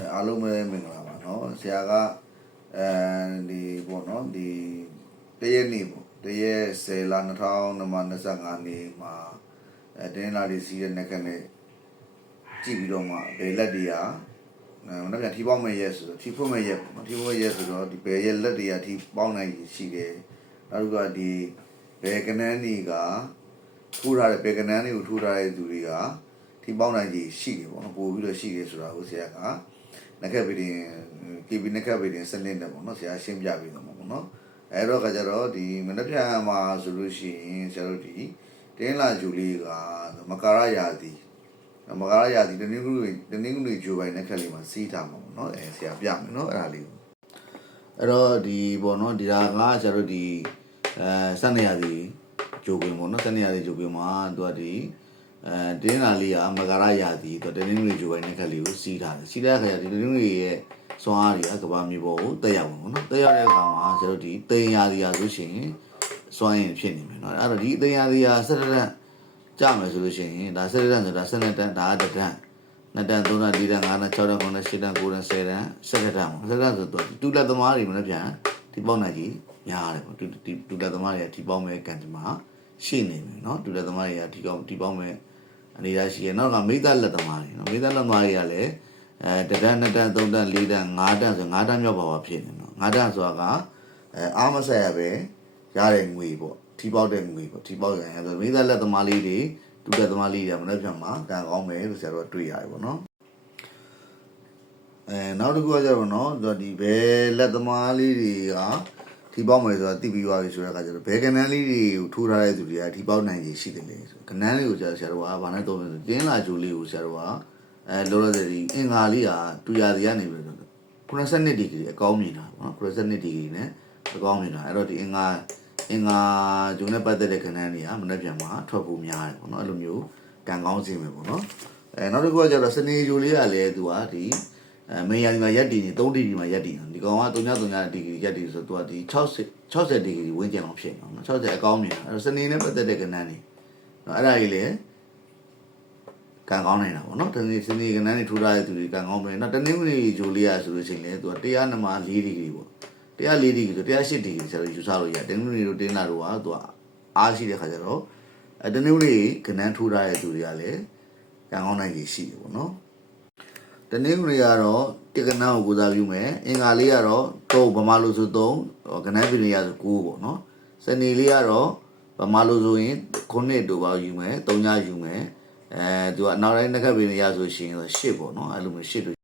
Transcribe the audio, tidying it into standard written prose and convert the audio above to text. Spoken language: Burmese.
အားလုံးပဲမင်္ဂလာပါเนาะဆရာကဒီပေါ့เนาะဒီတရက်နေ့ပေါ့တရက်10လ2025နေ့မှာတင်းလာလေးစီးတဲ့နေ့ကနေကြည့်ပြီးတော့မှဘယ်လက်တွေကနောက်ပြန်ထီပေါက်မဲ့ရက်ဆိုတော့ထီဖွင့်မဲ့ရက်ပေါ့နော်ထီဖွင့်မဲ့ရက်ဆိုတော့ဒီဘယ်ရက်လက်တွေကထီပေါက်နိုင်ရှိတယ်နောက်ကဒီဘယ်ကနန်းတွေကထိုးထားတဲ့ဘယ်ကနန်းတွေကိုထိုးထားတဲ့သူတွေကထီပေါက်နိုင်ကြီးရှိတယ်ပေါ့နော်ပို့ပြီးတော့ရှိတယ်ဆိုတာကိုဆရာကနက်ခက်ပြီးရင် KB နက်ခက်ပြီးရင်စနစ်နဲ့ပေါ့နော်ဆရာရှင်းပြပြီးတော့ပေါ့နော်အဲ့တော့ကကြတော့ဒီမနက်ဖြန်မှာဆိုလို့ရှိရင်ဆရာတို့ဒီတင်းလာဂျူလီကမကာရယာတီမကာရယာတီတနင်္ဂနွေဂျိုပိုင်းနက်ခက်လေးမှာစီးထားမှာပေါ့နော်ဆရာပြမယ်နော်အဲ့ဒါလေးအဲ့တော့ဒီပေါ့နော်ဒီဒါကဆရာတို့ဒီစနေရတီဂျိုကွင်းပေါ့နော်စနေရတီဂျိုကွင်းမှာသူကဒီတင်းလာလေးကမကာရယာတီသူတနင်္ဂနွေဂျိုပိုင်းနက်ခက်လေးကိုစီးထားတယ်စီးတဲ့အခါကျဒီတနင်္ဂနွေရဲ့စွမ်းအားတွေကကဘာမျိုးပေါ်ကိုတက်ရောက်မှာပေါ့နော်တက်ရောက်တဲ့အခါမှာဆရာတို့ဒီတင်ရာတီရာဆိုရှင်စွမ်းရင်ဖြစ်နေမယ်နော်အဲ့တော့ဒီတင်ရာတီရာဆက်တက်ကြမယ်ဆိုလို့ရှိရင်ဒါဆက်တက်ဆိုတာဆက်လက်တန်းဒါကတန်း2တန်း3တန်း4တန်း5တန်း6တန်း9တန်း8တန်း9တန်း10တန်း10တန်းဆက်တက်ဆိုတော့တူလက်သမားတွေမလည်းပြန်ဒီပေါက်နိုင်ကြီးများတယ်ပေါ့တူလက်သမားတွေကဒီပေါက်မဲ့ကန်ဒီမှာရှိနေမယ်နော်တူလက်သမားတွေကဒီပေါက်မဲ့အနေရရှိရနောက်ကမိသားလက်သမားတွေနော်မိသားလက်သမားတွေကလည်းတန်း2တန်း3တန်း4တန်း5တန်းဆို5တန်းမြောက်ပါဖြစ်နေနော်5တန်းဆိုတာကအားမဆက်ရပဲရတဲ့ငွေပေါ့ထီပေါက်တဲ့ငွေပေါ့ထီပေါက်ရရင်ဆိုမိသားလက်သမားလေးတွေတူတဲ့သမားလေးတွေမနေ့ပြန်မှာကံကောင်းမယ်လို့ဆရာတို့တွေ့ရတယ်ပေါ့နော်နောက်တစ်ခုကကျတော့နော်ဒီဘယ်လက်သမားလေးတွေကထီပေါက်မယ်ဆိုတာသိပြီးသွားပြီဆိုတဲ့အခါကျတော့ဘယ်ကနန်းလေးတွေကိုထိုးထားတဲ့သူတွေကထီပေါက်နိုင်ကြီးရှိတယ်လေဆိုကနန်းလေးကိုဆရာတို့ကဘာနဲ့တော့တင်းလာဂျိုလေးကိုဆရာတို့ကလောလောဆယ်ဒီအင်္ဂါလေးကတူရစီကနေပြီးတော့92ဒီဂရီအကောင်းမြင်တာပေါ့နော်92ဒီဂရီနဲ့အကောင်းမြင်တာအဲ့တော့ဒီအင်္ဂါဂျုံနဲ့ပတ်သက်တဲ့ခဏန်းတွေကမနေ့ပြန်မှာထွက်ဖို့များတယ်ပေါ့နော်အဲ့လိုမျိုးကံကောင်းစေမယ်ပေါ့နော်နောက်တစ်ခုကကျတော့စနေဂျိုလေးကလည်းသူကဒီမေယာဒီမှာရက်တည်နေ3ဒီဂရီမှာရက်တည်နေဒီကောင်က3.3ဒီဂရီရက်တည်ဆိုတော့သူကဒီ60ဒီဂရီဝန်းကျင်အောင်ဖြစ်နေနော်60အကောင်းမြင်တာအဲ့တော့စနေနဲ့ပတ်သက်တဲ့ခဏန်းတွေနော်အဲ့ဒါကြီးလေကံကောင်းနေတာပေါ့နော်တနေ့စနေကနန်းနေထူထားတဲ့သူတွေကံကောင်းပဲနော်တနေ့ကနေ့ဂျိုလေးရဆိုလို့ရှိရင်လေသူက104ဒီဂရီပေါ့104ဒီဂရီဆို108ဒီဂရီဆိုတော့ယူဆလို့ရတနေ့ကနေ့တို့တင်းလာတော့ကသူကအားရှိတဲ့ခါကျတော့တနေ့ကနေ့ကနန်းထူထားတဲ့သူတွေကလည်းကံကောင်းနိုင်ကြီးရှိတယ်ပေါ့နော်တနေ့ကနေ့ကတော့တကနန်းကိုကိုစားပြုမယ်အင်္ဂါလေးကတော့3ဗမာလိုဆို3ကနန်းပြည်ရဆို9ပေါ့နော်စနေလေးကတော့ဗမာလိုဆိုရင်9တို့ပါယူမယ်3ညယူမယ်သူကနောက်တိုင်းတစ်ခါပြင်ရဆိုရှင်8ပေါ့နော်အဲ့လိုမျိုး8